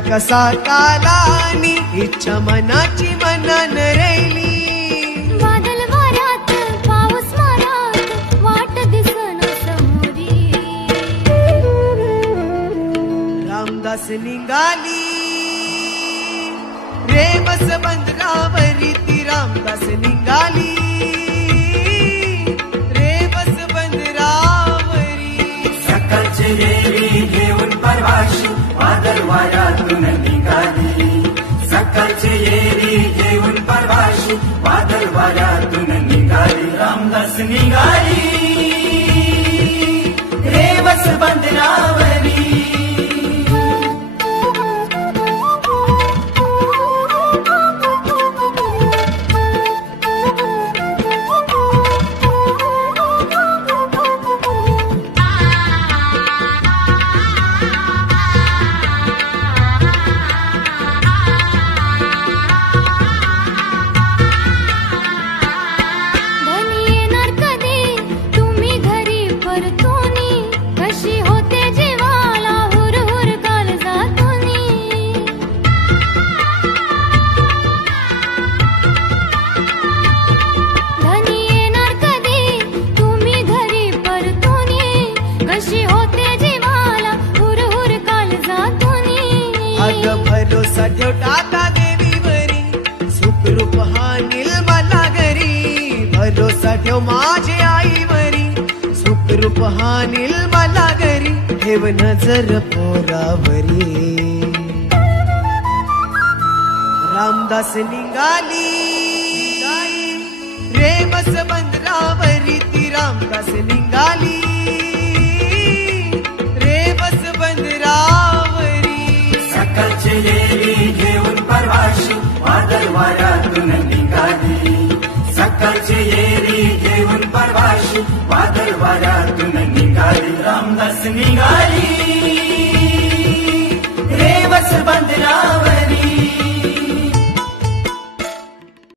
आल्या कसा कालानी इच्छा मनाची मनान रैली वादळ वाऱ्यात पाऊस मारात वाट दिसन समोरी रामदास निघाली रेवस बंदरावरी ती रामदास निघाली रेवस बंदरावरी सकाळची येरी घेऊन परवाशी वादळ वाऱ्यातून निघाली सकाळची येरी घेऊन परवाशी वादळ वाऱ्यातून निघाली रामदास निघाली रेवस बंदरावरी भरोसा ठेव टाका देवीवरी सुखरूप हा निर्मला घरी भरोसा ठेव माझे आईवरी सुखरूप हा निर्मला घरी ठेव नजर पोरावरी रामदास निघाली रेवस बंदरावरी ती रामदास निघाली रेवस बंदरावरी सकाळची येरी घेऊन परवाशी वादळ वाऱ्यातून निघाली सकाळची येरी घेऊन परवाशी वादळ वाऱ्यातून निघाली रामदास निघाली रेवस बंदरा